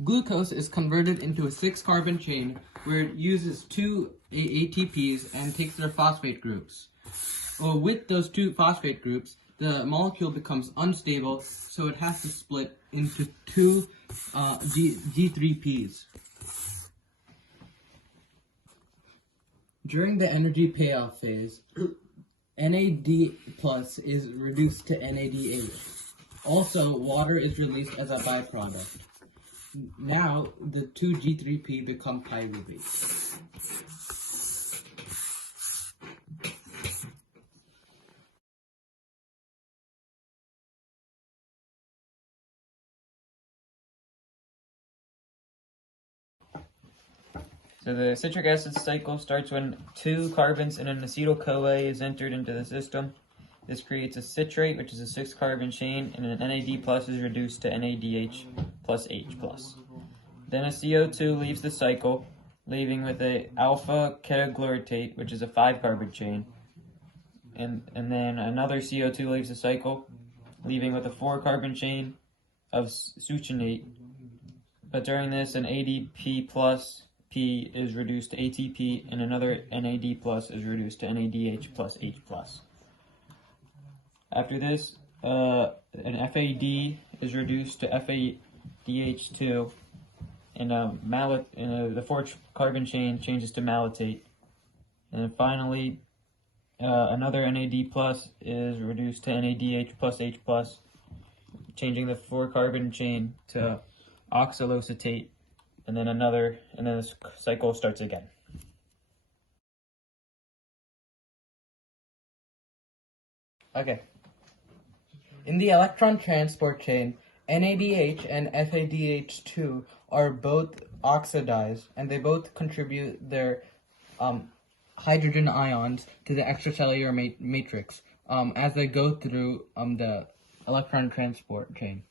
Glucose is converted into a 6-carbon chain where it uses 2 ATPs and takes their phosphate groups. With those 2 phosphate groups, the molecule becomes unstable, so it has to split into 2 G3Ps. During the energy payoff phase, NAD plus is reduced to NADH. Also, water is released as a byproduct. Now, the 2 G3P become pyruvate. So the citric acid cycle starts when 2 carbons in an acetyl-CoA is entered into the system. This creates a citrate, which is a 6-carbon chain, and an NAD plus is reduced to NADH plus H plus. Then a CO2 leaves the cycle, leaving with a alpha ketoglutarate, which is a 5-carbon chain. And then another CO2 leaves the cycle, leaving with a 4-carbon chain of succinate. But during this, an ADP plus P is reduced to ATP, and another NAD plus is reduced to NADH plus H plus. After this, an FAD is reduced to FADH2, and the 4-carbon chain changes to malate. And then finally, another NAD plus is reduced to NADH plus H plus, changing the 4-carbon chain to oxaloacetate. And then the cycle starts again. Okay. In the electron transport chain, NADH and FADH2 are both oxidized, and they both contribute their hydrogen ions to the extracellular matrix as they go through the electron transport chain.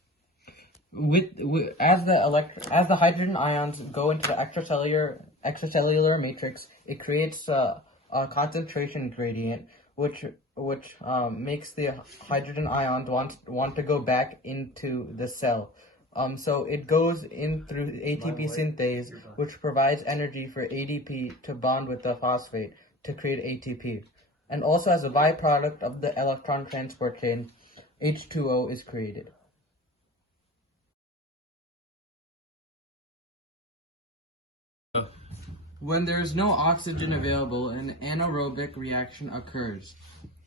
As the hydrogen ions go into the extracellular matrix, it creates a concentration gradient, which makes the hydrogen ions want to go back into the cell. So it goes in through ATP synthase, which provides energy for ADP to bond with the phosphate to create ATP. And also, as a byproduct of the electron transport chain, H2O is created. When there is no oxygen available, an anaerobic reaction occurs.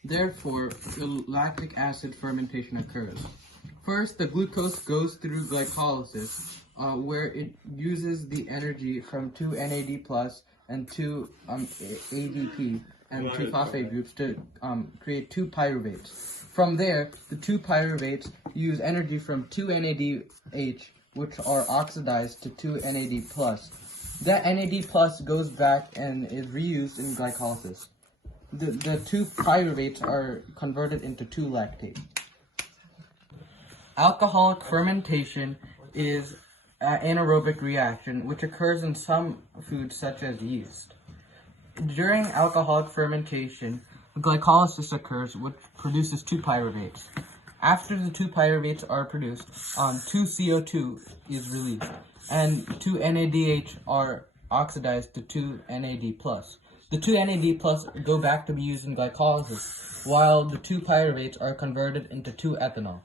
Therefore, the lactic acid fermentation occurs. First, the glucose goes through glycolysis, where it uses the energy from 2 NAD plus and 2 ADP and 2 phosphate groups to create 2 pyruvates. From there, the 2 pyruvates use energy from 2 NADH, which are oxidized to 2 NAD plus. That NAD plus goes back and is reused in glycolysis. The 2 pyruvates are converted into 2 lactate. Alcoholic fermentation is an anaerobic reaction which occurs in some foods such as yeast. During alcoholic fermentation, glycolysis occurs, which produces 2 pyruvates. After the 2 pyruvates are produced, 2 CO2 is released, and 2 NADH are oxidized to 2 NAD+. The 2 NAD+ go back to be used in glycolysis, while the 2 pyruvates are converted into 2 ethanol.